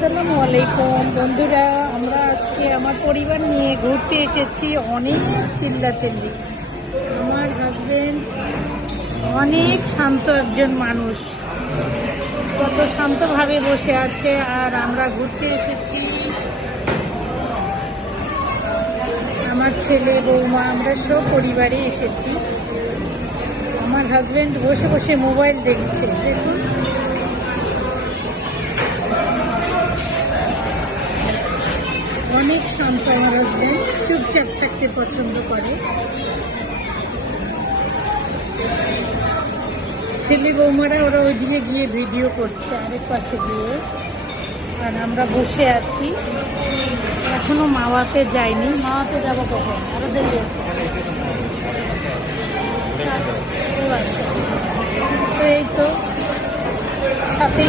আসসালামু আলাইকুম বন্ধুরা, আমরা আজকে আমার পরিবার নিয়ে ঘুরতে এসেছি। অনেক চিল্লাচিল্লি। আমার হাজবেন্ড অনেক শান্ত একজন মানুষ, কত শান্তভাবে বসে আছে। আর আমরা ঘুরতে এসেছি, আমার ছেলে বৌমা আমরা সব পরিবারে এসেছি। আমার হাজবেন্ড বসে বসে মোবাইল দেখছে, দেখুন। অনেক শান্ত আমার হাজবেন্ড, চুপচাপ থাকতে পছন্দ করে। ছেলে বৌমারা ওরা ওইদিকে গিয়ে ভিডিও করছে আরেক পাশে গিয়ে, আর আমরা বসে আছি। এখনো মাওয়াতে যাইনি, মাওয়াতে যাবো কখন, আরো দেরি আছে। তো এই তো সাথেই